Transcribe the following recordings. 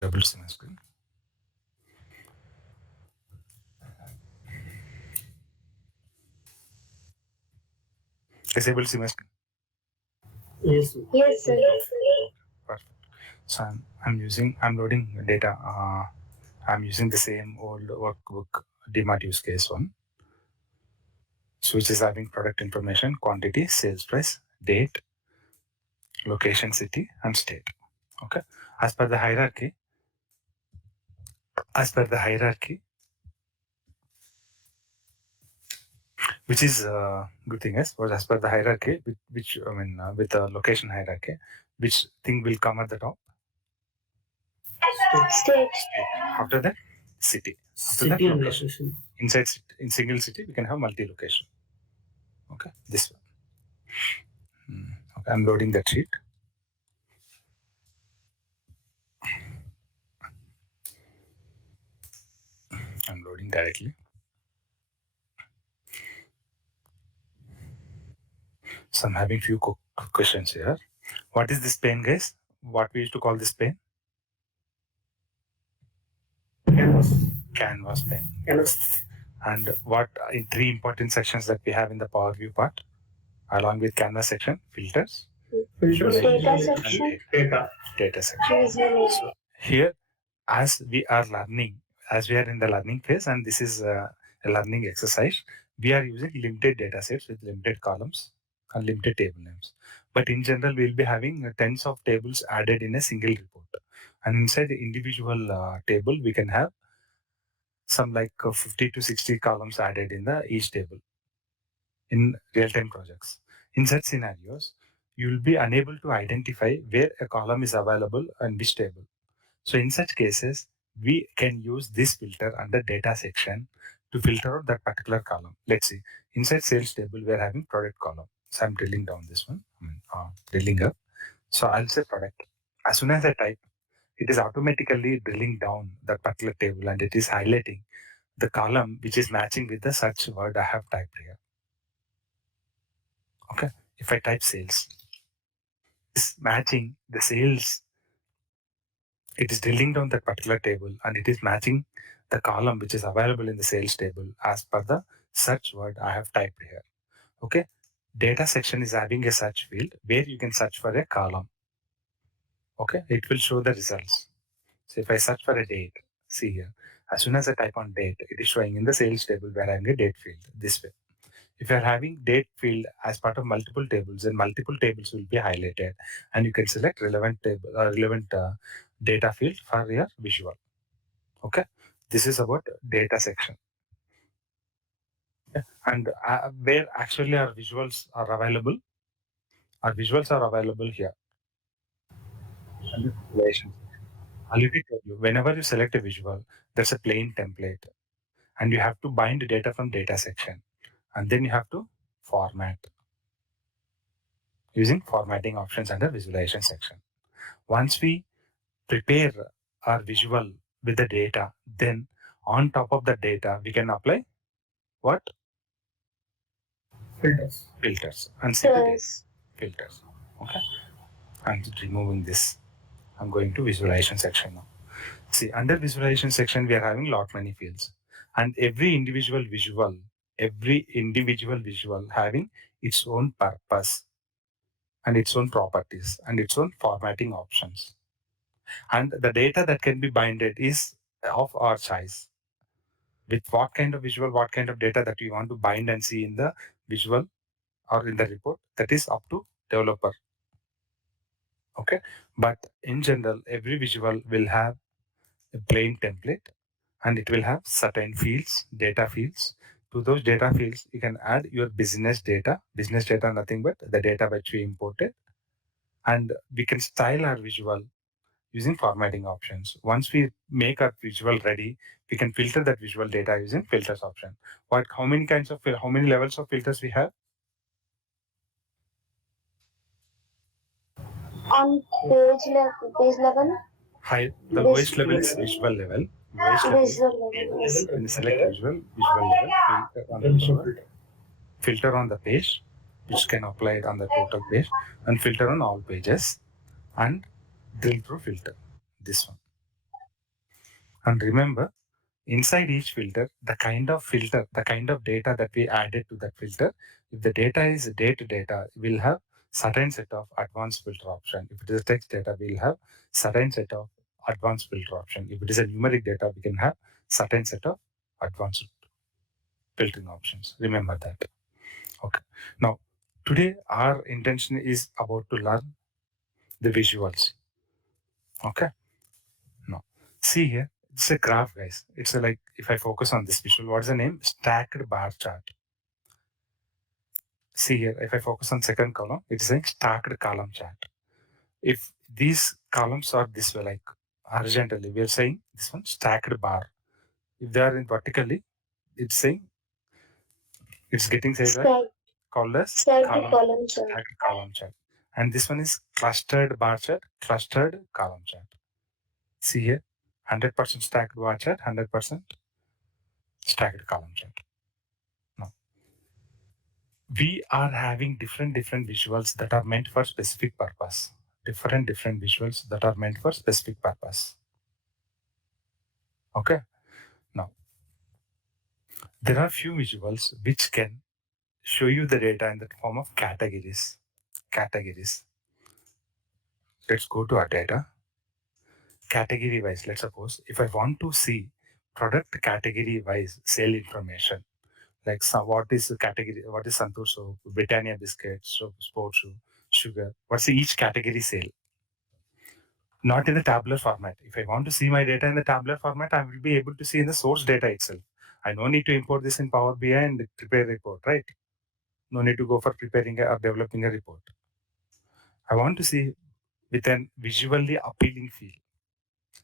Double see my screen. Disable see my screen. Yes. Yes, sir. Perfect. So I'm loading data. I'm using the same old workbook DMAT use case one. So which is having product information, quantity, sales price, date, location, city, and state. Okay. As per the hierarchy, which is good thing is, was as per the hierarchy, which I mean with the location hierarchy, which thing will come at the top? State. After that, city. After City that, and location. location. Inside in single city, we can have multi-location. Okay, this one. Okay, I'm loading that sheet. I'm loading directly. So I'm having few questions here. What is this pane, guys? What we used to call this pane? Canvas pane. Canvas. And what in three important sections that we have in the Power View part, along with Canvas section, filters, Data section. data section. Visualization. So here, as we are in the learning phase, and this is a learning exercise, we are using limited data sets with limited columns and limited table names. But in general, we'll be having tens of tables added in a single report. And inside the individual table, we can have some like 50 to 60 columns added in the each table in real-time projects. In such scenarios, you will be unable to identify where a column is available and which table. So in such cases, we can use this filter under data section to filter out that particular column. Let's see, inside sales table, we're having product column. So I'm drilling down this one, drilling up. So I'll say product. As soon as I type, it is automatically drilling down that particular table and it is highlighting the column which is matching with the search word I have typed here. Okay, if I type sales, it's matching the sales. It is drilling down that particular table and it is matching the column which is available in the sales table as per the search word I have typed here. Okay, data section is having a search field where you can search for a column. Okay, it will show the results. So if I search for a date, see here, as soon as I type on date, it is showing in the sales table where I'm a date field this way. If you're having date field as part of multiple tables, then multiple tables will be highlighted and you can select relevant table relevant data field for your visual. Okay, this is about data section. Yeah. And where actually our visuals are available here. And visualization. I'll tell you, whenever you select a visual, there's a plain template and you have to bind data from data section and then you have to format using formatting options under visualization section. Once we prepare our visual with the data, then on top of the data, we can apply what? Filters. And see the data. Filters. Okay. I'm removing this. I'm going to visualization section now. See, under visualization section, we are having lot many fields. And every individual visual having its own purpose and its own properties and its own formatting options. And the data that can be binded is of our choice. With what kind of visual, what kind of data that we want to bind and see in the visual or in the report, that is up to developer. Okay, but in general, every visual will have a plain template and it will have certain fields, data fields. To those data fields, you can add your business data. Business data, nothing but the data which we imported. And we can style our visual using formatting options. Once we make our visual ready, we can filter that visual data using filters option. How many levels of filters we have? On page level. The lowest level is visual level. Visual level. Yes. When you select visual level, filter on the page, which can apply it on the total page, and filter on all pages, and drill through filter. This one. And remember, inside each filter, the kind of data that we added to that filter, if the data is date data, we'll have certain set of advanced filter option. If it is a text data, we'll have certain set of advanced filter option. If it is a numeric data, we can have certain set of advanced filtering options. Remember that. Okay. Now, today our intention is about to learn the visuals. Okay. Now, see here, it's a graph, guys. It's a, like, if I focus on this visual, what's the name? Stacked bar chart. See here, if I focus on second column, it's a stacked column chart. If these columns are this way, like horizontally, we are saying this one stacked bar. If they are in vertically, it's saying it's getting said like Stack, called as stack the column column chart. stacked column chart. And this one is clustered bar chart, clustered column chart. See here, 100% stacked bar chart, 100% stacked column chart. Now, we are having different visuals that are meant for specific purpose. Different visuals that are meant for specific purpose. Okay. Now, there are few visuals which can show you the data in the form of categories. Categories. Let's go to our data. Category wise, let's suppose if I want to see product category wise sale information, like what is the category, what is Santoor soap, Britannia biscuits, soap, sports shoe, sugar, what's each category sale? Not in the tabular format. If I want to see my data in the tabular format, I will be able to see in the source data itself. I no need to import this in Power BI and prepare a report, right? No need to go for preparing or developing a report. I want to see with an visually appealing feel.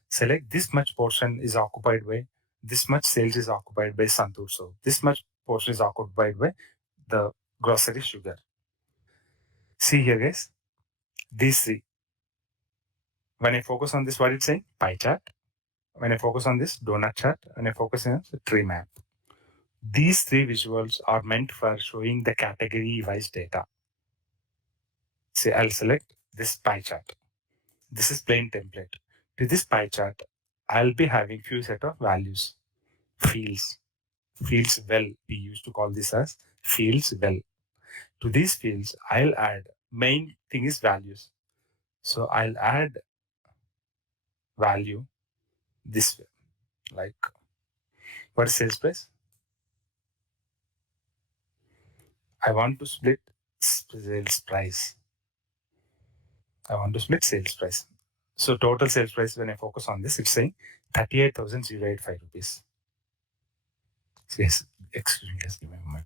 Select this much portion is occupied by, this much sales is occupied by Santoor soap. This much portion is occupied by the grocery sugar. See here, guys. These three. When I focus on this, what it's saying? Pie chart. When I focus on this, donut chart. When I focus on the tree map. These three visuals are meant for showing the category-wise data. Say I'll select this pie chart. This is plain template. To this pie chart, I'll be having few set of values. Fields. Fields well. We used to call this as fields well. To these fields, I'll add, main thing is values. So I'll add value this way. Like, what is sales price? I want to split sales price. I want to split sales price. So total sales price, when I focus on this, it's saying 38,085 rupees. Yes, excuse me, just give me a moment.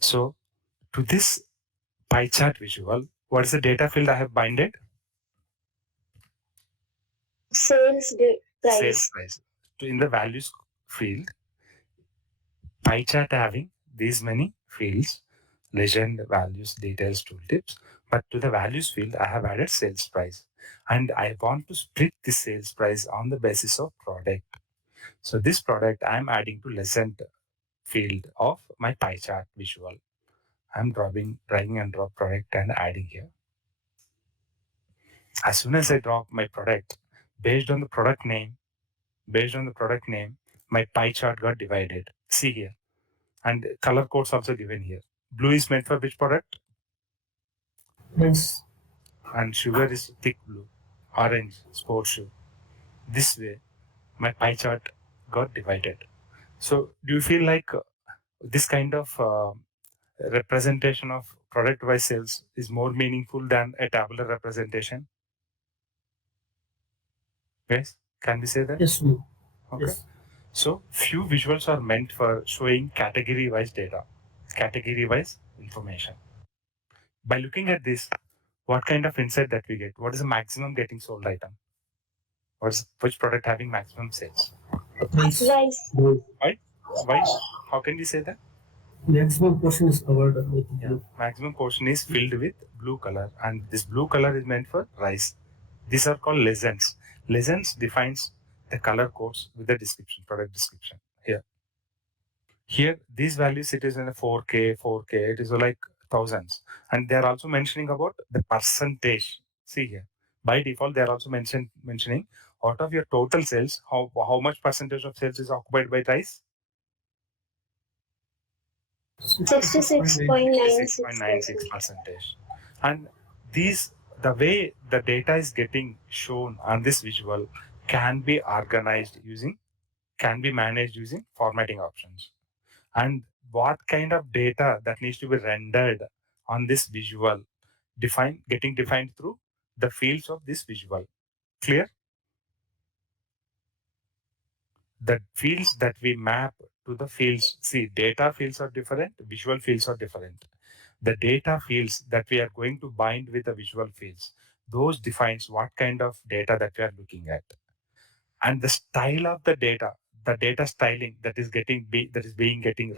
So to this pie chart visual, what is the data field I have binded? Sales price. Sales price. So in the values field, pie chart having these many fields, legend, values, details, tooltips. But to the values field, I have added sales price. And I want to split the sales price on the basis of product. So this product I'm adding to legend field of my pie chart visual. I'm dragging and drop product and adding here. As soon as I drop my product, based on the product name, my pie chart got divided. See here. And color codes also given here. Blue is meant for which product? Yes. And sugar is thick blue. Orange, sports shoe. This way, my pie chart got divided. So do you feel like this kind of representation of product wise sales is more meaningful than a tabular representation? Yes, can we say that? Yes, no. Okay. Yes. So few visuals are meant for showing category wise data, category wise information. By looking at this, what kind of insight that we get? What is the maximum getting sold item? Which product having maximum sales? Rice. Rice. Gold. Why? How can we say that? Maximum portion is covered with blue. Maximum portion is filled with blue color, and this blue color is meant for rice. These are called legends. Legends defines the color codes with the description, product description. Here, these values, it is in a 4K. It is like thousands. And they are also mentioning about the percentage. See here, by default, they are also mentioning out of your total sales, how much percentage of sales is occupied by rice? 66.96%. 66.96%. And these, the way the data is getting shown on this visual can be organized using, can be managed using formatting options. And what kind of data that needs to be rendered on this visual getting defined through the fields of this visual. Clear? The fields that we map to the fields, see, data fields are different, visual fields are different. The data fields that we are going to bind with the visual fields, those defines what kind of data that we are looking at. And the style of the data styling that is getting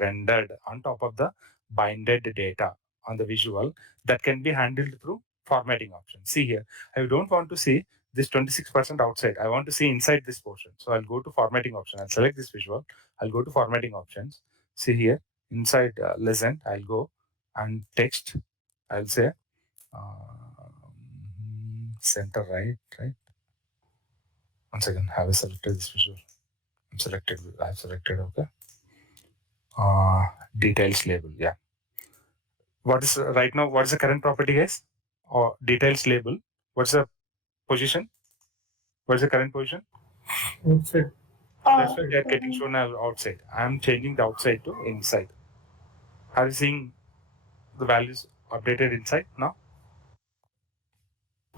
rendered on top of the binded data on the visual, that can be handled through formatting options. See here, I don't want to see this 26% outside. I want to see inside this portion. So I'll go to formatting option. I'll select this visual. I'll go to formatting options. See here, inside listen, I'll go and text. I'll say center right. Once again, have I selected this visual? I've selected, okay. Details label, yeah. What is right now, what is the current property, guys? Or details label, what's the position? What's the current position? Outside. That's why they are getting shown as outside. I'm changing the outside to inside. Are you seeing the values updated inside now?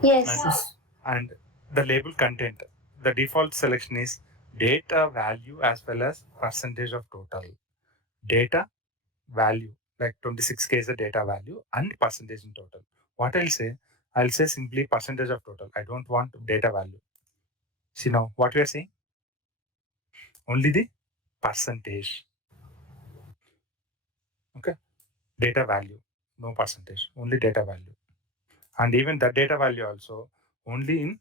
Yes. And the label content, the default selection is data value as well as percentage of total. Data value, like 26K is the data value and percentage in total. What I'll say simply percentage of total. I don't want data value. See now what we are saying? Only the percentage. Okay. Data value, no percentage, only data value. And even the data value also only in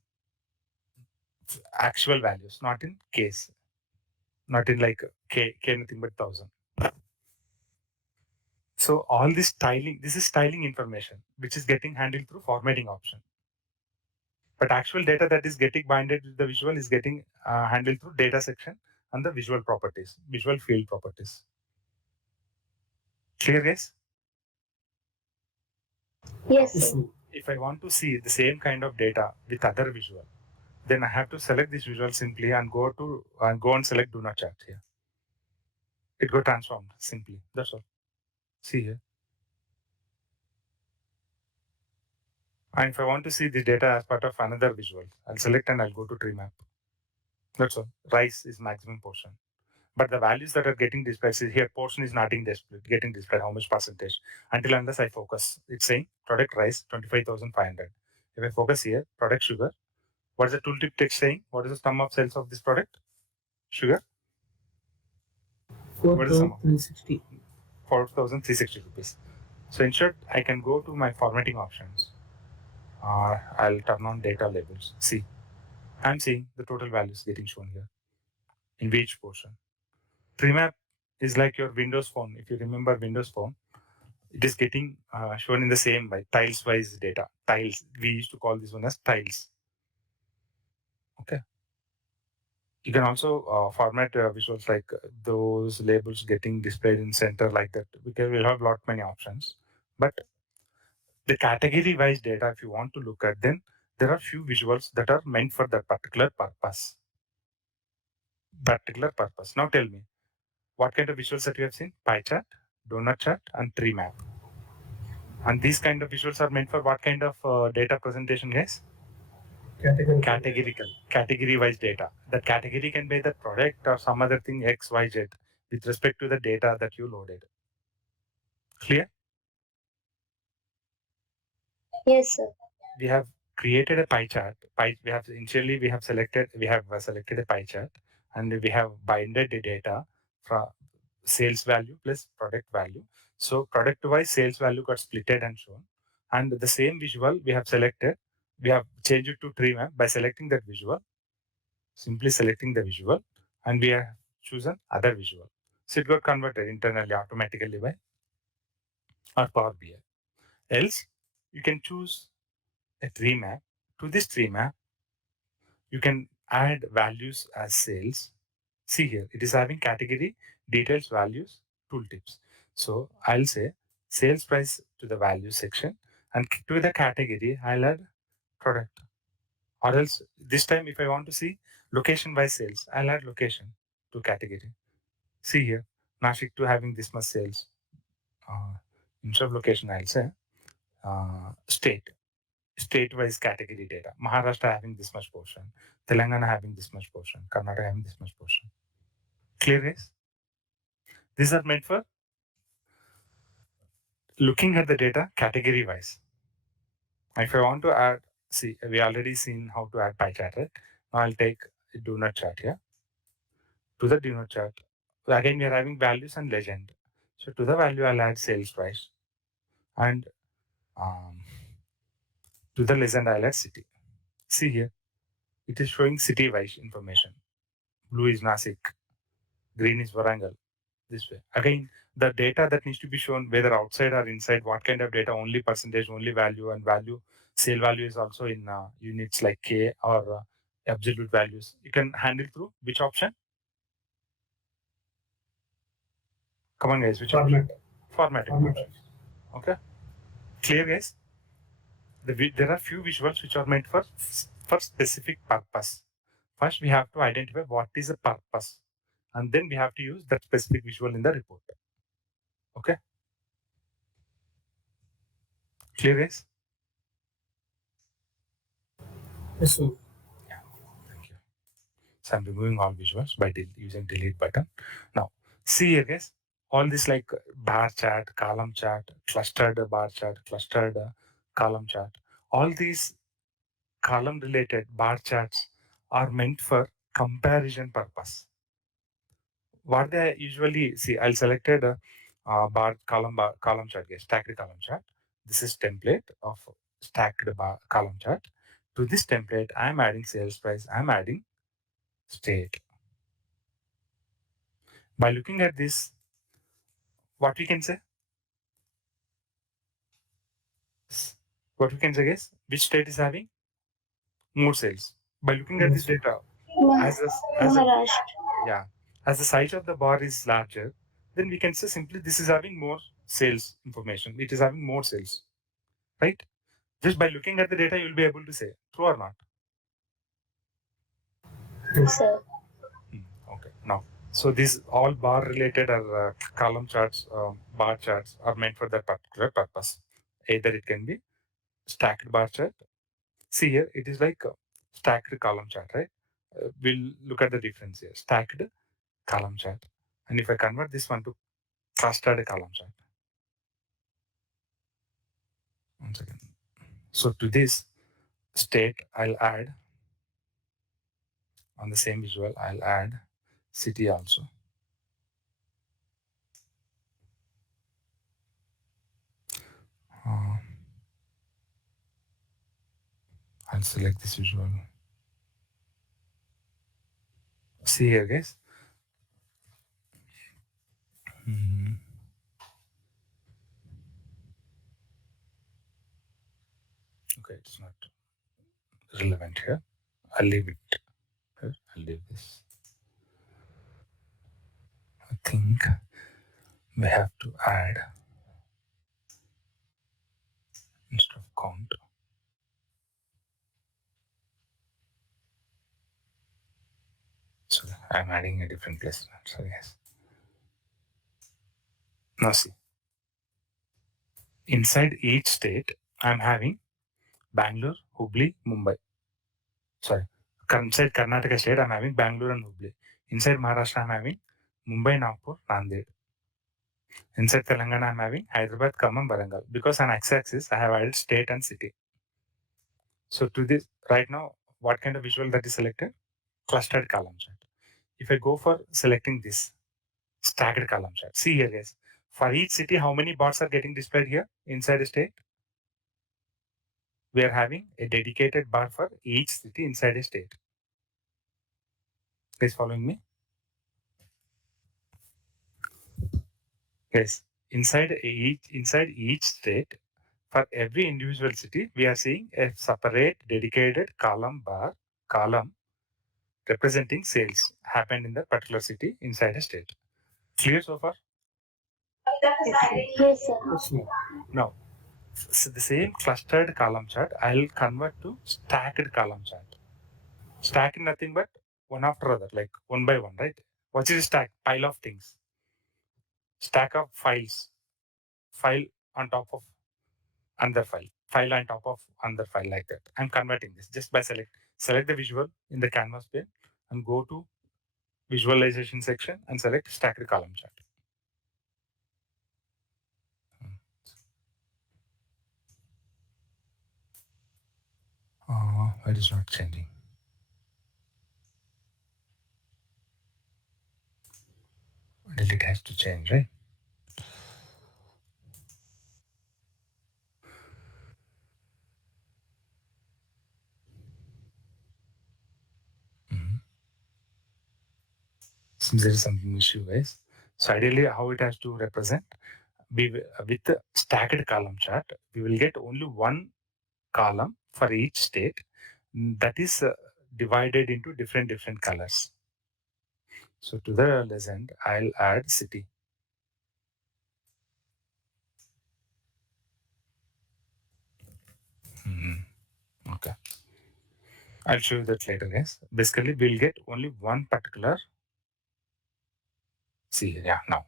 actual values, not in case, not in like K nothing but 1000. So all this styling, this is styling information, which is getting handled through formatting option. But actual data that is getting binded with the visual is getting handled through data section and the visual properties, visual field properties. Clear, guys? Yes, sir. If I want to see the same kind of data with other visual, then I have to select this visual simply and go and select do not chat here. It got transformed simply. That's all. See here. And if I want to see the data as part of another visual, I'll select and I'll go to tree map. That's all. Rice is maximum portion. But the values that are getting displayed, see here, portion is not getting displayed, how much percentage, until unless I focus. It's saying product rice, 25,500. If I focus here, product sugar, what is the tooltip text saying? What is the sum of sales of this product? Sugar? What is the sum of? 4,360. 4,360 rupees. So in short, I can go to my formatting options. I'll turn on data labels. See, I'm seeing the total values getting shown here in which portion. Trimap is like your Windows phone. If you remember Windows phone, it is getting shown in the same by tiles wise data. Tiles. We used to call this one as tiles. Okay. You can also format visuals like those labels getting displayed in center like that. We'll have lot many options. But the category wise data, if you want to look at, then there are few visuals that are meant for that particular purpose. Now tell me, what kind of visuals that you have seen? Pie chart, donut chart, and tree map. And these kind of visuals are meant for what kind of data presentation, guys? Category wise data. That category can be the product or some other thing X, Y, Z with respect to the data that you loaded. Clear? Yes, sir. We have created a pie chart. We have selected a pie chart, and we have binded the data from sales value plus product value. So product wise sales value got splitted and shown, and the same visual we have selected. We have changed it to tree map by selecting that visual, simply selecting the visual, and we have chosen other visual. So it got converted internally automatically by our Power BI. Else, you can choose a tree map. To this tree map, you can add values as sales. See here, it is having category, details, values, tooltips. So I'll say sales price to the value section, and to the category, I'll add product. Or else this time, if I want to see location by sales, I'll add location to category. See here, Nashik to having this much sales. Uh, Instead of location, I'll say state. State-wise category data. Maharashtra having this much portion, Telangana having this much portion, Karnataka having this much portion. Clear, guys? These are meant for looking at the data category-wise. If I want to add, see, we already seen how to add pie chart, right? Now I'll take a donut chart here. To the donut chart, again we are having values and legend. So to the value, I'll add sales price, and um, to the legend, I'll add city. See here, it is showing city-wise information. Blue is Nasik, green is Varangal. This way. Again, the data that needs to be shown, whether outside or inside, what kind of data, only percentage, only value, and value, sale value is also in units like K or absolute values. You can handle through which option? Come on, guys, which Format. option? Formatting Format. option. Okay. Clear, guys? There are few visuals which are meant for specific purpose. First, we have to identify what is the purpose, and then we have to use that specific visual in the report. Okay. Clear, guys? Yes, sir. Yeah. Thank you. So I'm removing all visuals by using delete button. Now, see here, guys, all this like bar chart, column chart, clustered bar chart, clustered column chart, all these column related bar charts are meant for comparison purpose. What they usually see, I'll selected a column chart, guys, stacked column chart. This is template of stacked column chart. To this template, I'm adding sales price, I'm adding state. By looking at this, what we can say? What we can say is which state is having more sales. By looking at this data, as a Maharashtra. yeah, as the size of the bar is larger, then we can say simply this is having more sales information. It is having more sales, right? Just by looking at the data, you will be able to say true or not. Sir. Okay. Now, so these all bar related or column charts, bar charts are meant for that particular purpose. Either it can be stacked bar chart. See here, it is like a stacked column chart, right? We'll look at the difference here. Stacked column chart. And if I convert this one to clustered column chart. One second. So to this state, I'll add on the same visual, I'll add city also. Uh, I'll select this visual. See here, guys. Mhm. Okay, it's not relevant here. I'll leave it here. I'll leave this. I think we have to add instead of count. So I'm adding a different place. So yes. Now see, inside each state, I'm having Bangalore, Hubli, Mumbai. Sorry, inside Karnataka state, I'm having Bangalore and Hubli. Inside Maharashtra, I'm having Mumbai, Nagpur, Nanded. Inside Telangana, I'm having Hyderabad, Khammam, Warangal. Because on x-axis, I have added state and city. So to this, right now, what kind of visual that is selected? Clustered column chart. If I go for selecting this stacked column chart, see here, guys. For each city, how many bars are getting displayed here inside a state? We are having a dedicated bar for each city inside a state. Please following me? Yes. Inside each state, For every individual city, we are seeing a separate dedicated column representing sales happened in the particular city inside a state. Clear so far? Yes, sir. Yes, sir. Now, the same clustered column chart, I'll convert to stacked column chart. Stack is nothing but one after other, like one by one, right? What is a stack? Pile of things. Stack of files. File on top of another file. File on top of another file, like that. I'm converting this just by select the visual in the canvas pane and go to visualization section and select stacked column chart. It is not changing. Delete has to change, right? Seems there is some issue, guys. So ideally, how it has to represent, with the stacked column chart, we will get only one column for each state that is divided into different colors. So to the legend, I'll add city. Okay. I'll show you that later, guys. Basically, we'll get only one particular. See here, yeah, now.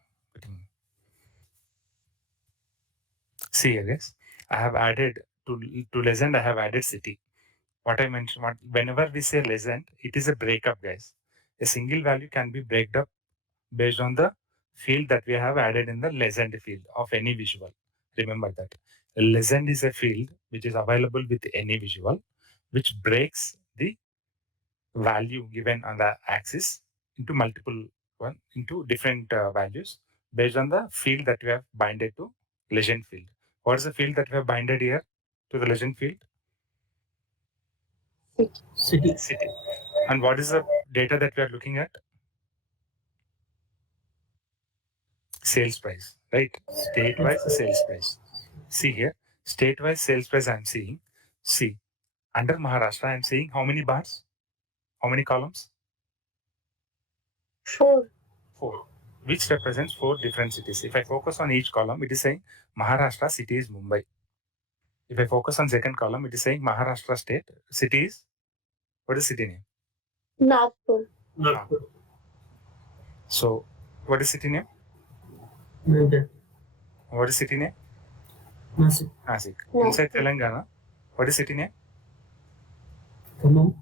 See here, guys. I have added to legend, I have added city. What I mentioned, whenever we say legend, it is a breakup, guys. A single value can be breaked up based on the field that we have added in the legend field of any visual. Remember that. A legend is a field which is available with any visual, which breaks the value given on the axis into different values based on the field that we have binded to legend field. What is the field that we have binded here to the legend field? City. City. And what is the data that we are looking at? Sales price, right? State-wise sales price. See here, state-wise sales price I'm seeing. See, under Maharashtra, I'm seeing how many bars? How many columns? 4. 4. Which represents 4 different cities. If I focus on each column, it is saying Maharashtra city is Mumbai. If I focus on second column, it is saying Maharashtra state city is, what is city name? Nagpur. Nagpur. So, what is city name? Nanded. What is city name? Nasik. Nasik. Nasik. Inside Telangana, what is city name? Khammam.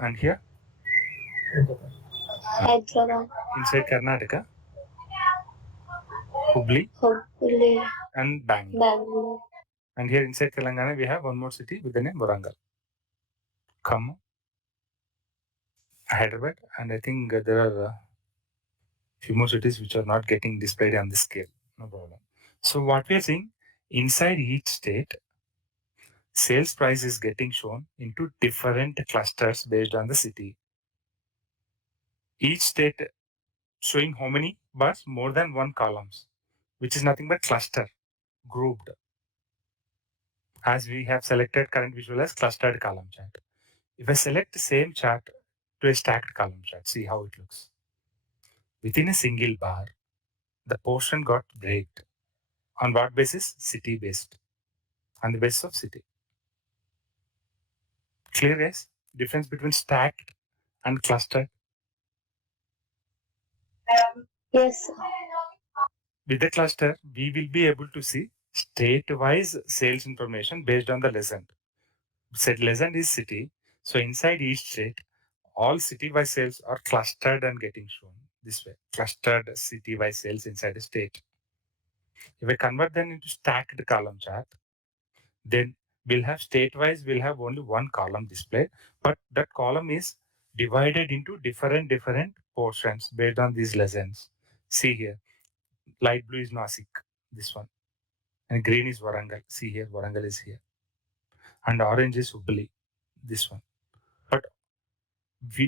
And here, Hyderabad. Hyderabad. inside Karnataka, Hubli Hubli. and Bangalore. Bangalore. And here inside Telangana, we have one more city with the name Warangal. Khammam, Hyderabad, and I think there are few more cities which are not getting displayed on the scale. No problem. So what we are seeing, inside each state, sales price is getting shown into different clusters based on the city. Each state showing how many bars? More than one columns, which is nothing but cluster, grouped. As we have selected current visual as clustered column chart. If I select the same chart to a stacked column chart, see how it looks. Within a single bar, the portion got breaked. On what basis? City based. On the basis of city. Clear, guys? Difference between stacked and clustered. Yes, sir. With the cluster, we will be able to see state-wise sales information based on the legend. Said legend is city. So inside each state, all city-wise sales are clustered and getting shown this way. Clustered city-wise sales inside a state. If I convert them into stacked column chart, then we'll have state-wise, we'll have only one column displayed, but that column is divided into different portions based on these legends. See here, light blue is Nasik, this one, and green is Warangal. See here, Warangal is here, and orange is Hubli, this one. But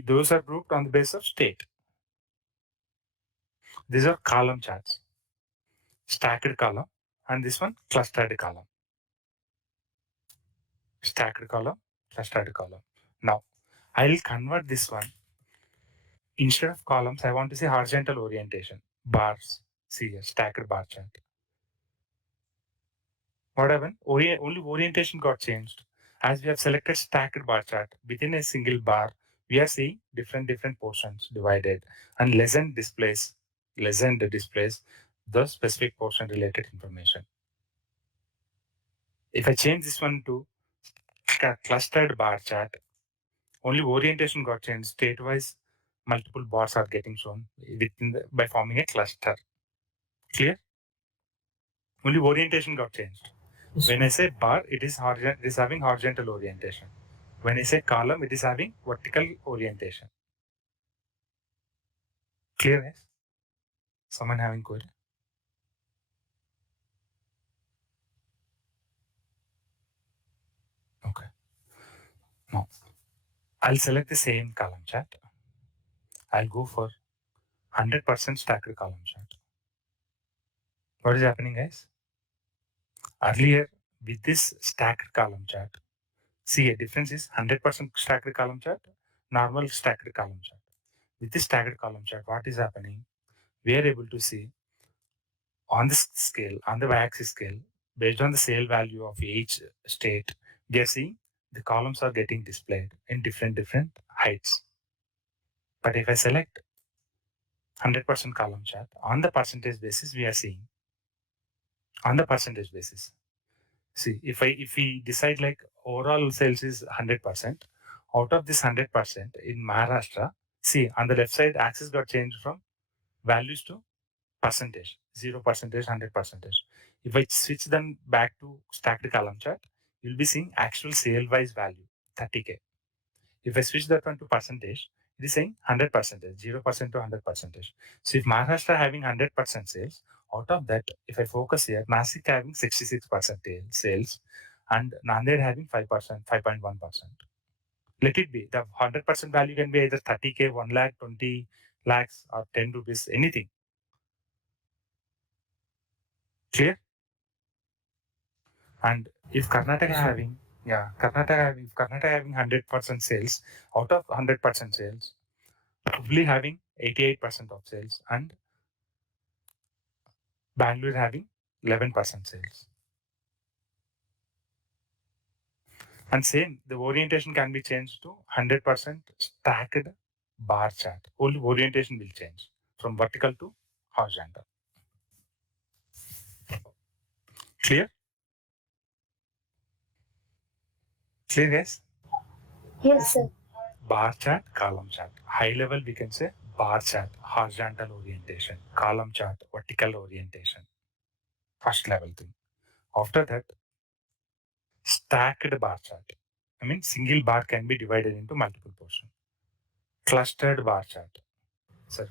those are grouped on the basis of state. These are column charts, stacked column, and this one clustered column. stacked column, clustered column. Now, I'll convert this one. Instead of columns, I want to say horizontal orientation. Bars. See here, stacked bar chart. What happened? Only orientation got changed. As we have selected stacked bar chart, within a single bar, we are seeing different portions divided and lessened displays the specific portion related information. If I change this one to clustered bar chart, only orientation got changed. State-wise, multiple bars are getting shown by forming a cluster. Clear? Only orientation got changed. Yes, When I sir. say bar, it is having horizontal orientation. When I say column, it is having vertical orientation. Clear, guys? Someone having query? Okay. Now, I'll select the same column chart. I'll go for 100% stacked column chart. What is happening, guys? Earlier, with this stacked column chart, see a difference is 100% stacked column chart, normal stacked column chart. With this stacked column chart, what is happening? We are able to see on this scale, on the y-axis scale, based on the sale value of each state, we are seeing the columns are getting displayed in different heights. But if I select 100% column chart, on the percentage basis, we are seeing on the percentage basis. See, if we decide like overall sales is 100%, out of this 100% in Maharashtra, see on the left side, axis got changed from values to percentage, 0%, 100%. If I switch them back to stacked column chart, you'll be seeing actual sale wise value, 30K. If I switch that one to percentage, it is saying 100%, 0% to 100%. So if Maharashtra having 100% sales, out of that, if I focus here, Nasik having 66% sales and Nanded having 5%, 5.1%. Let it be. The 100% value can be either 30K, 1 lakh, 20 lakhs, or 10 rupees, anything. Clear? And if Karnataka having, if Karnataka having 100% sales, out of 100% sales, Hubli having 88% of sales, and Bangalore having 11% sales. And same, the orientation can be changed to 100% stacked bar chart. Only orientation will change from vertical to horizontal. Clear? Clear, guys? Yes, sir. Bar chart, column chart. High level, we can say bar chart, horizontal orientation, column chart, vertical orientation. First level thing. After that, stacked bar chart. I mean, single bar can be divided into multiple portions. Clustered bar chart.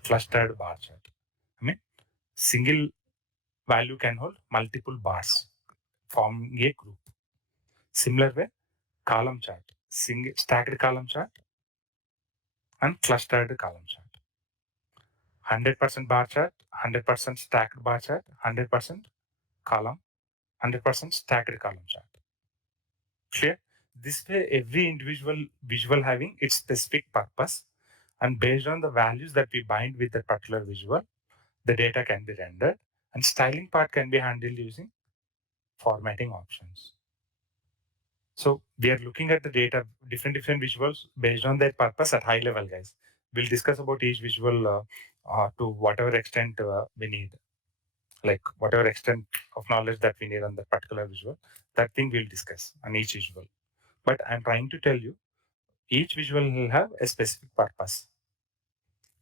Clustered bar chart. I mean, single value can hold multiple bars, forming a group. Similar way, column chart. Single stacked column chart and clustered column chart. 100% bar chart, 100% stacked bar chart, 100% column, 100% stacked column chart. Clear? This way, every individual visual having its specific purpose, and based on the values that we bind with that particular visual, the data can be rendered, and styling part can be handled using formatting options. So we are looking at the data, different visuals based on their purpose at high level, guys. We'll discuss about each visual to whatever extent we need, like whatever extent of knowledge that we need on that particular visual. That thing we'll discuss on each visual. But I'm trying to tell you, each visual will have a specific purpose.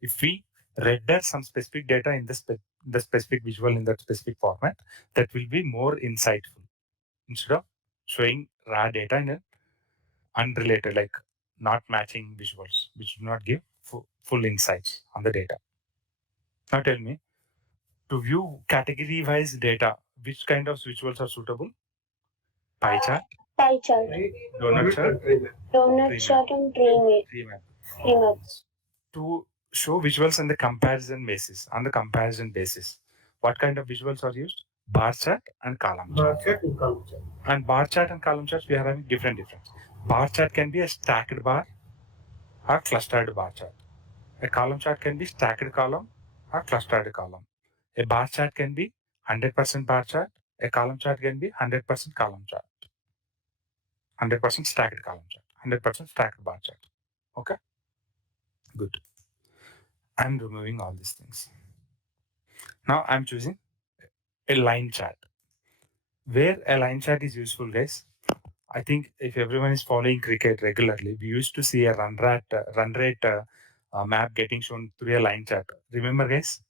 If we render some specific data in the specific visual in that specific format, that will be more insightful instead of showing raw data in an unrelated, like not matching visuals, which do not give full insights on the data. Now tell me, to view category-wise data, which kind of visuals are suitable? Pie chart, Pie chart, donut chart, donut tree map, chart, and tree map. tree map. To show visuals on the comparison basis, what kind of visuals are used? bar chart and column Bar chart. chart and column chart. And bar chart and column charts, we are having different difference. Bar chart can be a stacked bar or clustered bar chart. A column chart can be stacked column or clustered column. A bar chart can be 100% bar chart. A column chart can be 100% column chart. 100% stacked column chart. 100% stacked bar chart. Okay, good. I'm removing all these things. Now I'm choosing a line chart. Where a line chart is useful, guys, I think if everyone is following cricket regularly, we used to see a run rate map getting shown through a line chart. Remember, guys,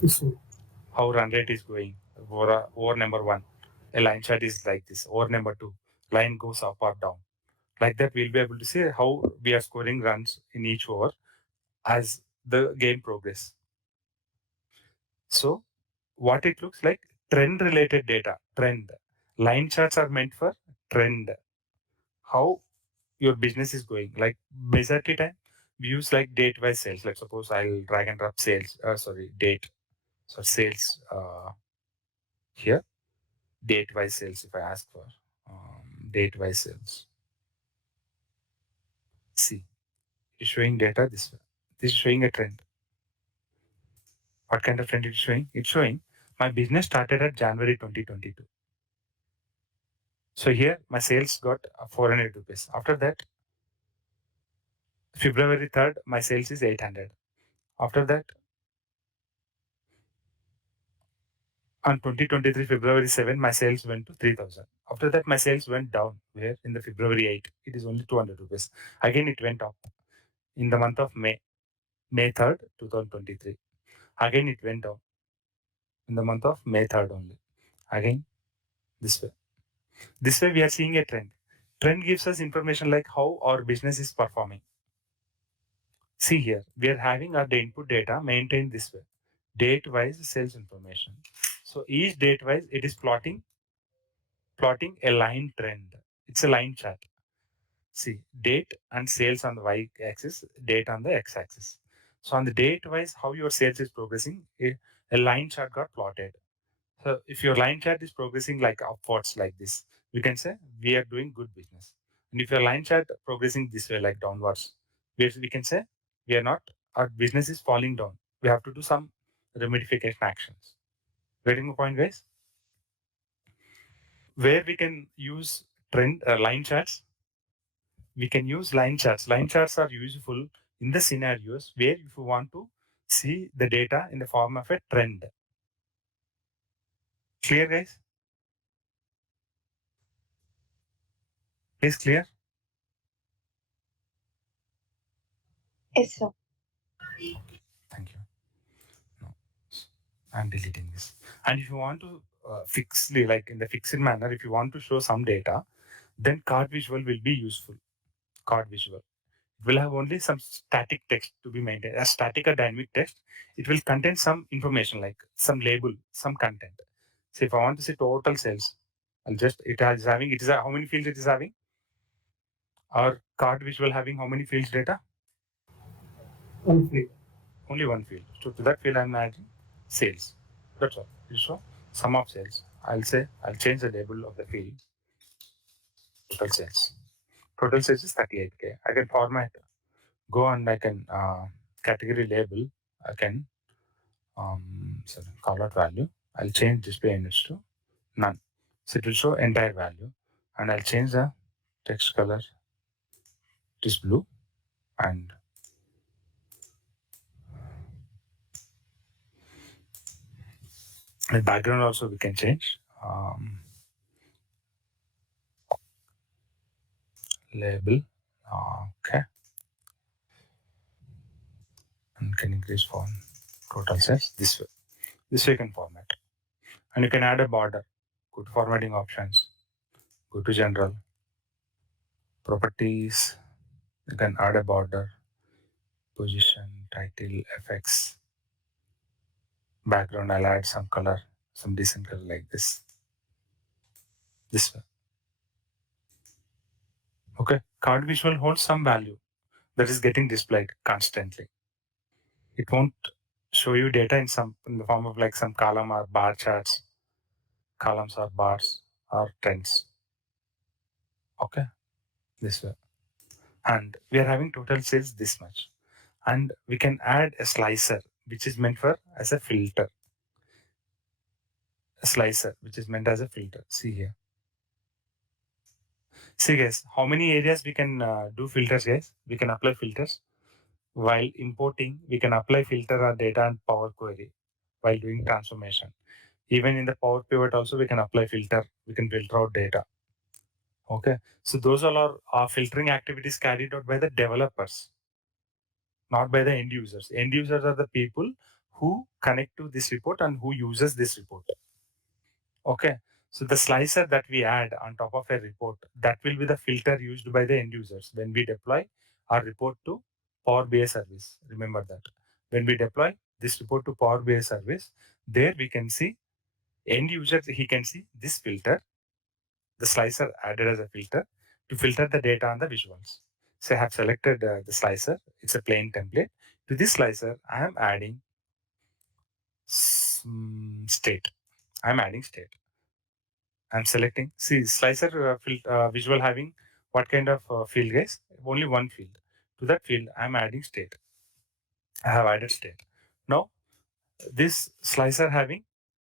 This one. how run rate is going over number one. A line chart is like this. Over number two, line goes up or down. Like that, we'll be able to see how we are scoring runs in each over as the game progress. So, what it looks like, trend related data. Trend line charts are meant for trend, how your business is going. Like majority time we use like date wise sales. Like suppose I'll drag and drop sales, date, so sales here, date wise sales. If I ask for date wise sales, see, it's showing data this way. This is showing a trend. What kind of trend it's showing? It's showing my business started at January 2022. So here my sales got 400 rupees. After that, February 3rd, my sales is 800. After that, on 2023 February 7, my sales went to 3000. After that, my sales went down. Where in the February 8, it is only 200 rupees. Again, it went up in the month of May 3rd, 2023. Again, it went down in the month of May 3rd only. Again, this way. This way, we are seeing a trend. Trend gives us information like how our business is performing. See here, we are having our input data maintained this way. Date wise sales information. So each date wise, it is plotting a line trend. It's a line chart. See, date and sales on the y-axis, date on the x-axis. So on the date-wise, how your sales is progressing, a line chart got plotted. So if your line chart is progressing like upwards like this, we can say we are doing good business. And if your line chart progressing this way like downwards, we can say we are not, our business is falling down. We have to do some remedification actions. Getting the point, guys? Where we can use trend line charts, we can use line charts. Line charts are useful in the scenarios where if you want to see the data in the form of a trend. Clear, guys? Is clear? Yes, sir. Thank you. No, I'm deleting this. And if you want to fixly, like in the fixed manner, if you want to show some data, then card visual will be useful. Card visual. It will have only some static text to be maintained. As static or dynamic text, it will contain some information like some label, some content. So if I want to see total sales, I'll just, it is having, it is how many fields it is having? Our card visual having how many fields data? One field. Only one field. So to that field I'm adding sales. That's all. It show sum of sales. I'll say, I'll change the label of the field. Total sales. Total sales is 38K. I can format, go and I can category label. I can call out value. I'll change display units to none. So it will show entire value. And I'll change the text color. It is blue. And the background also we can change. Label. Okay. And can increase font total size this way. This way you can format. And you can add a border. Go to formatting options. Go to general. Properties. You can add a border. Position, title, effects. Background, I'll add some color, some decent color like this. This way. Okay. Card visual holds some value that is getting displayed constantly. It won't show you data in the form of like some column or bar charts, columns or bars or trends. Okay, this way. And we are having total sales this much. And we can add a slicer, which is meant for as a filter. A slicer, which is meant as a filter. See here. See guys, how many areas we can do filters, guys? We can apply filters. While importing, we can apply filter or data and Power Query while doing transformation. Even in the Power Pivot also, we can apply filter. We can filter out data. Okay. So those all are filtering activities carried out by the developers, not by the end users. End users are the people who connect to this report and who uses this report. Okay. So the slicer that we add on top of a report, that will be the filter used by the end users when we deploy our report to Power BI service. Remember that. When we deploy this report to Power BI service, there we can see end user, he can see this filter, the slicer added as a filter to filter the data on the visuals. So I have selected the slicer. It's a plain template. To this slicer, I am adding state. I'm adding state. I'm selecting. See, slicer visual having what kind of field, guys? Only one field. To that field, I'm adding state. I have added state. Now, this slicer having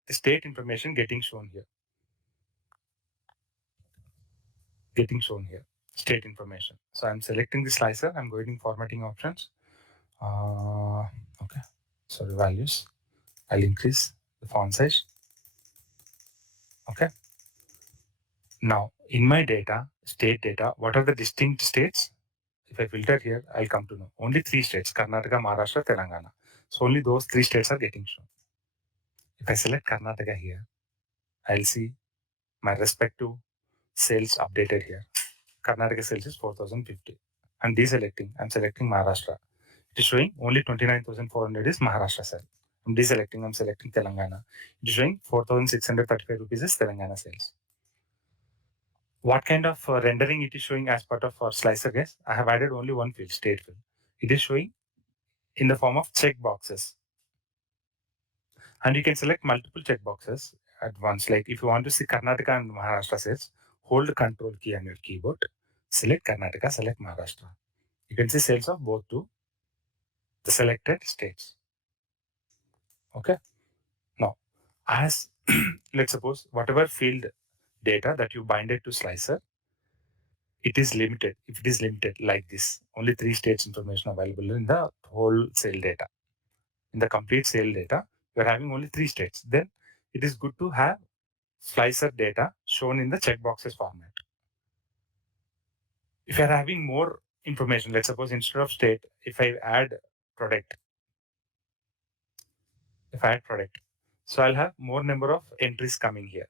the state information getting shown here. Getting shown here. State information. So I'm selecting the slicer. I'm going in formatting options. Okay. Sorry, values. I'll increase the font size. Okay. Now, in my data, state data, what are the distinct states? If I filter here, I'll come to know only 3 states: Karnataka, Maharashtra, Telangana. So only those 3 states are getting shown. If I select Karnataka here, I'll see my respective sales updated here. Karnataka sales is 4,050. I'm deselecting. I'm selecting Maharashtra. It is showing only 29,400 is Maharashtra sale. I'm deselecting. I'm selecting Telangana. It is showing 4,635 rupees is Telangana sales. What kind of rendering it is showing as part of our slicer, guys? I have added only one field, state field. It is showing in the form of check boxes. And you can select multiple check boxes at once. Like if you want to see Karnataka and Maharashtra sales, hold Control key on your keyboard, select Karnataka, select Maharashtra. You can see sales of both to the selected states. Okay. Now, as let's suppose whatever field data that you binded to slicer, it is limited. If it is limited like this, only 3 states information available in the whole sale data. In the complete sale data, we are having only 3 states. Then it is good to have slicer data shown in the checkboxes format. If you are having more information, let's suppose instead of state, if I add product, so I'll have more number of entries coming here.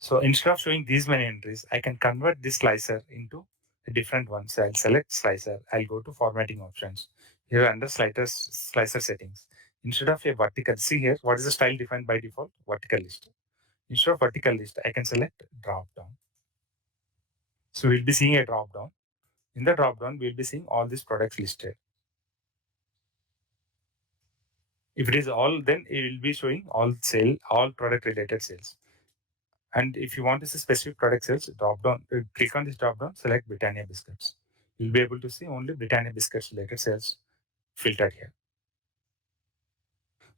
So instead of showing these many entries, I can convert this slicer into a different one. So I'll select slicer. I'll go to formatting options. Here under slicer settings. Instead of a vertical, see here, what is the style defined by default? Vertical list. Instead of vertical list, I can select drop down. So we'll be seeing a drop down. In the drop down, we'll be seeing all these products listed. If it is all, then it will be showing all product related sales. And if you want to see specific product sales, drop down, click on this drop down, select Britannia biscuits. You'll be able to see only Britannia biscuits related sales filtered here.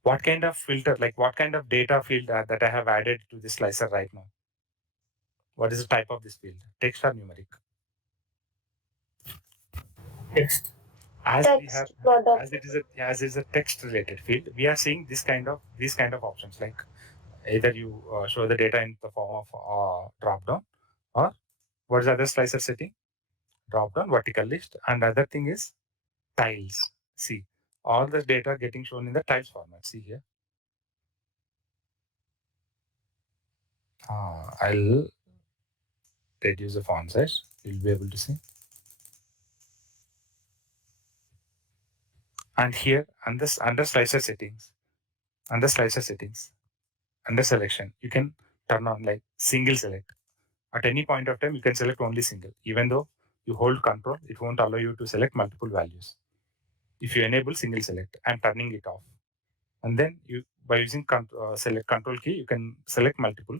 What kind of filter, like what kind of data field that I have added to this slicer right now? What is the type of this field? Text or numeric? Text. As we have, Text product. as it is a text related field, we are seeing these kind of options, like either you show the data in the form of drop down, or what is the other slicer setting? Drop down, vertical list, and other thing is tiles. See, all the data getting shown in the tiles format. See here. I'll reduce the font size. You'll be able to see. And here under slicer settings, under selection, you can turn on like single select. At any point of time, you can select only single. Even though you hold control, it won't allow you to select multiple values. If you enable single select, I'm turning it off. And then you, by using select control key, you can select multiple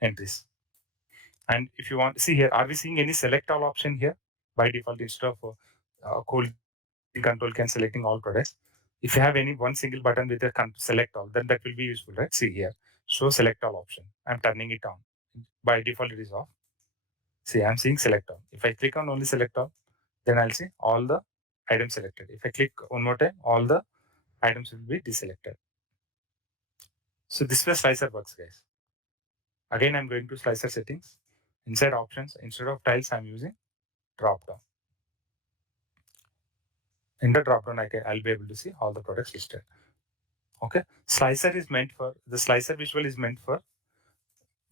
entries. And if you want, see here, are we seeing any select all option here? By default, instead of holding control key and selecting all products, if you have any one single button with a select all, then that will be useful, right? See here, show select all option. I'm turning it on. By default, it is off. See, I'm seeing select all. If I click on only select all, then I'll see all the items selected. If I click one more time, all the items will be deselected. So this way slicer works, guys. Again, I'm going to slicer settings. Inside options, instead of tiles, I'm using drop down. In the drop down, I'll be able to see all the products listed. Okay. Slicer is meant for, the slicer visual is meant for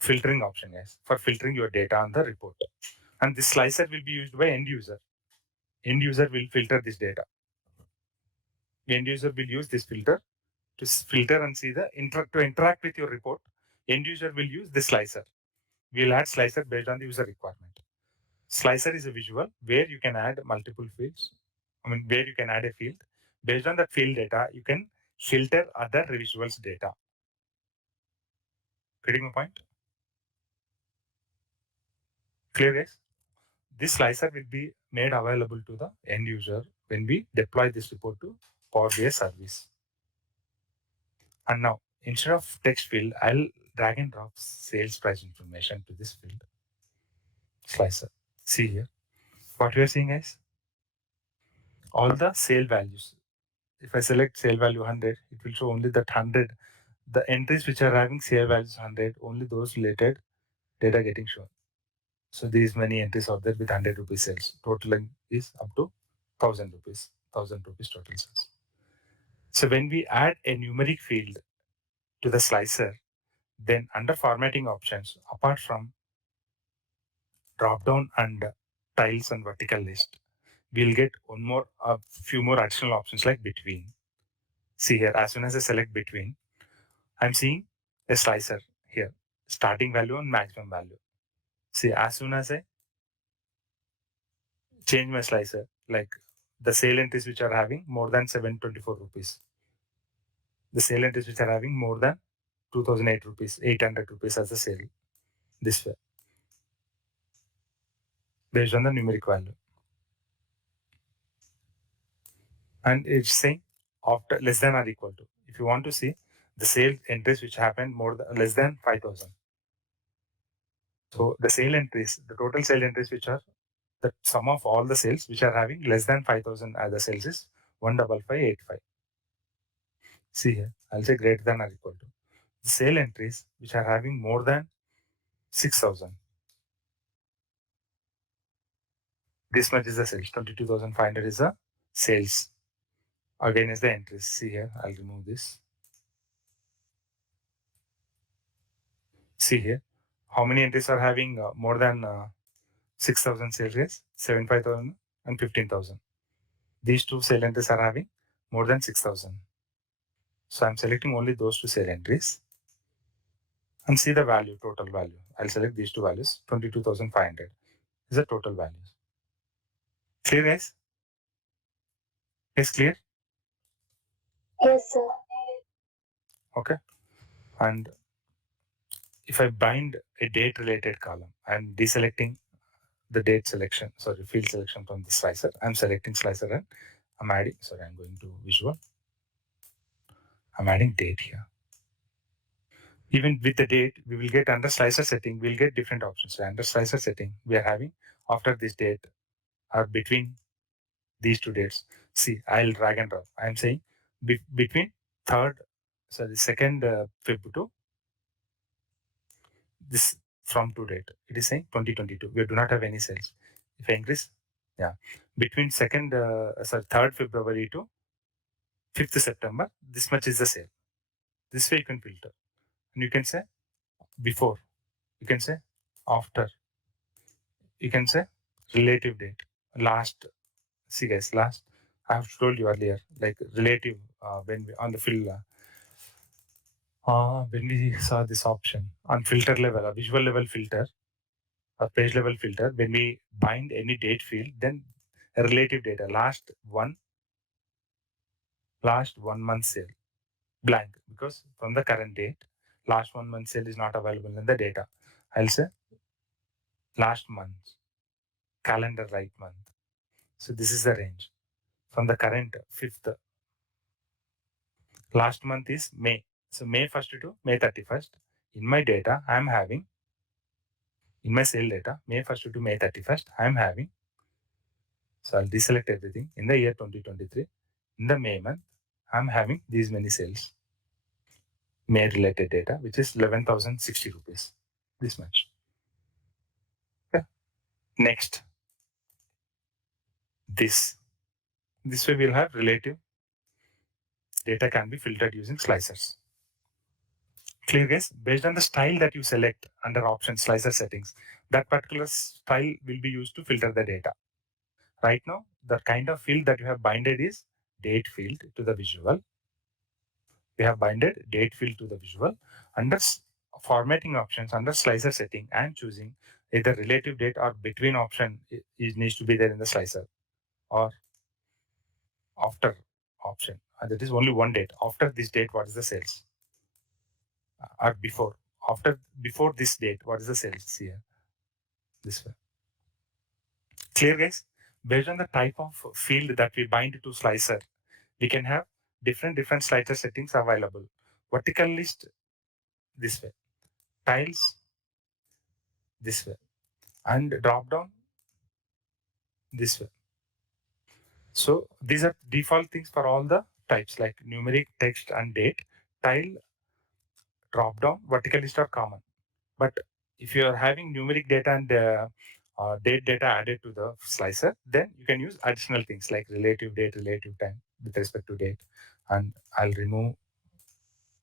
filtering option, guys, for filtering your data on the report. And this slicer will be used by end user. End user will filter this data. End user will use this filter to filter and see the to interact with your report. End user will use the slicer. We'll add slicer based on the user requirement. Slicer is a visual where you can add multiple fields. Where you can add a field. Based on that field data, you can filter other visuals data. Getting my point? Clear, guys? This slicer will be made available to the end user when we deploy this report to Power BI service. And now, instead of text field, I'll drag and drop sales price information to this field. Slicer. See here. What we are seeing is all the sale values. If I select sale value 100, it will show only that 100. The entries which are having sale values 100, only those related data getting shown. So these many entries are there with 100 rupees sales. Totaling is up to 1000 rupees. 1000 rupees total sales. So when we add a numeric field to the slicer, then under formatting options, apart from drop down and tiles and vertical list, we'll get a few more additional options like between. See here, as soon as I select between, I'm seeing a slicer here, starting value and maximum value. See, as soon as I change my slicer, like the sale entries which are having more than 724 rupees, the sale entries which are having more than 2008 rupees, 800 rupees as a sale, this way, based on the numeric value. And it's saying after less than or equal to. If you want to see the sale entries which happened less than 5,000. So the sale entries, the total sale entries which are the sum of all the sales which are having less than 5,000 as the sales is 15585. See here, I'll say greater than or equal to. The sale entries which are having more than 6,000. This much is the sales. 22,500 is the sales. Again is the entries. See here, I'll remove this. See here, how many entries are having more than 6,000 sales is 75,000 and 15,000. These two sale entries are having more than 6,000. So I'm selecting only those two sale entries and see the value, total value. I'll select these two values, 22,500 is the total values. Clear, guys? Is clear? Yes, sir. Okay. And if I bind a date related column, I'm deselecting the date selection, field selection from the slicer. I'm selecting slicer and I'm adding, I'm going to visual. I'm adding date here. Even with the date, we will get under slicer setting, we'll get different options. So under slicer setting, we are having after this date or between these two dates. See, I'll drag and drop. I'm saying between second Feb to this from to date. It is saying 2022. We do not have any sales. If I increase, yeah, between third February to 5th September, this much is the sale. This way you can filter, and you can say before, you can say after, you can say relative date, last. See guys, last I have told you earlier, like relative when we on the fill. When we saw this option on filter level, a visual level filter, a page level filter, when we bind any date field, then relative data, last one month sale. blank, because from the current date, last 1 month sale is not available in the data. I'll say last month, calendar right month. So this is the range from the current 5th. Last month is May. So May 1st to May 31st. In my data, I'm having, in my sale data, May 1st to May 31st, I'm having, so I'll deselect everything. In the year 2023, in the May month, I'm having these many sales. May related data, which is 11,060 rupees. This much. Okay. Next, this. This way we'll have relative data can be filtered using slicers. Clear guys? Based on the style that you select under option slicer settings, that particular style will be used to filter the data. Right now, the kind of field that you have binded is date field to the visual. We have binded date field to the visual. Under formatting options, under slicer setting, I am choosing either relative date or between option needs to be there in the slicer, or after option. And that is only one date. After this date, what is the sales? Or before. Before this date, what is the sales here? This way. Clear guys? Based on the type of field that we bind to slicer, we can have different slicer settings available. Vertical list this way, tiles this way, and drop down this way. So these are default things for all the types like numeric, text, and date. Tile, drop down, vertical list are common. But if you are having numeric data and date data added to the slicer, then you can use additional things like relative date, relative time with respect to date. And I'll remove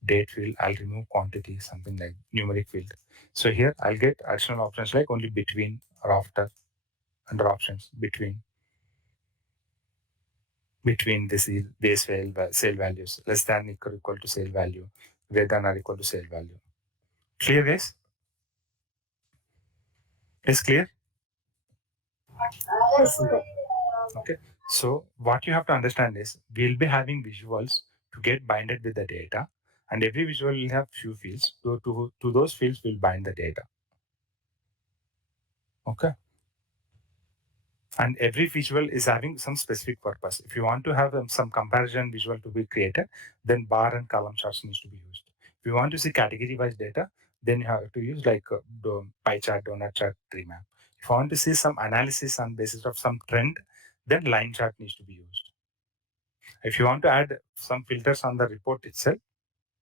date field, I'll remove quantity, something like numeric field. So here I'll get additional options like only between or after, under options between this base sale values, less than equal to sale value, greater than or equal to sale value. Clear guys? Is clear? Yes, sir. Okay. So what you have to understand is we'll be having visuals to get binded with the data, and every visual will have few fields. To those fields we'll bind the data. Okay. And every visual is having some specific purpose. If you want to have some comparison visual to be created, then bar and column charts needs to be used. If you want to see category wise data, then you have to use like pie chart, donut chart, tree map. If you want to see some analysis on basis of some trend, then line chart needs to be used. If you want to add some filters on the report itself,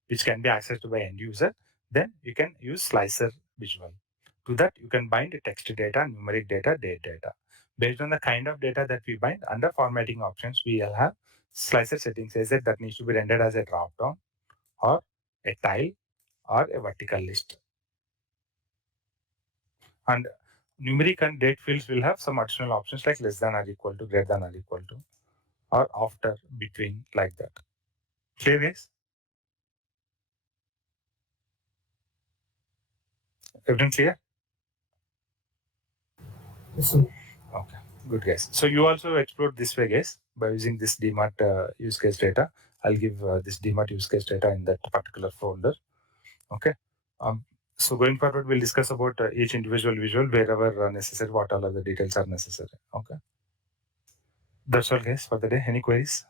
which can be accessed by end user, then you can use slicer visual. To that, you can bind text data, numeric data, date data. Based on the kind of data that we bind, under formatting options, we will have slicer settings as that needs to be rendered as a drop down or a tile or a vertical list. And numeric and date fields will have some additional options like less than or equal to, greater than or equal to, or after, between, like that. Clear guys? Everything clear? Yes, sir. Okay, good guys. So you also explored this way, guys, by using this DMAT use case data. I'll give this DMAT use case data in that particular folder. Okay. Um, so going forward, we'll discuss about each individual visual wherever necessary, what all other details are necessary. Okay. That's all, guys, for the day. Any queries?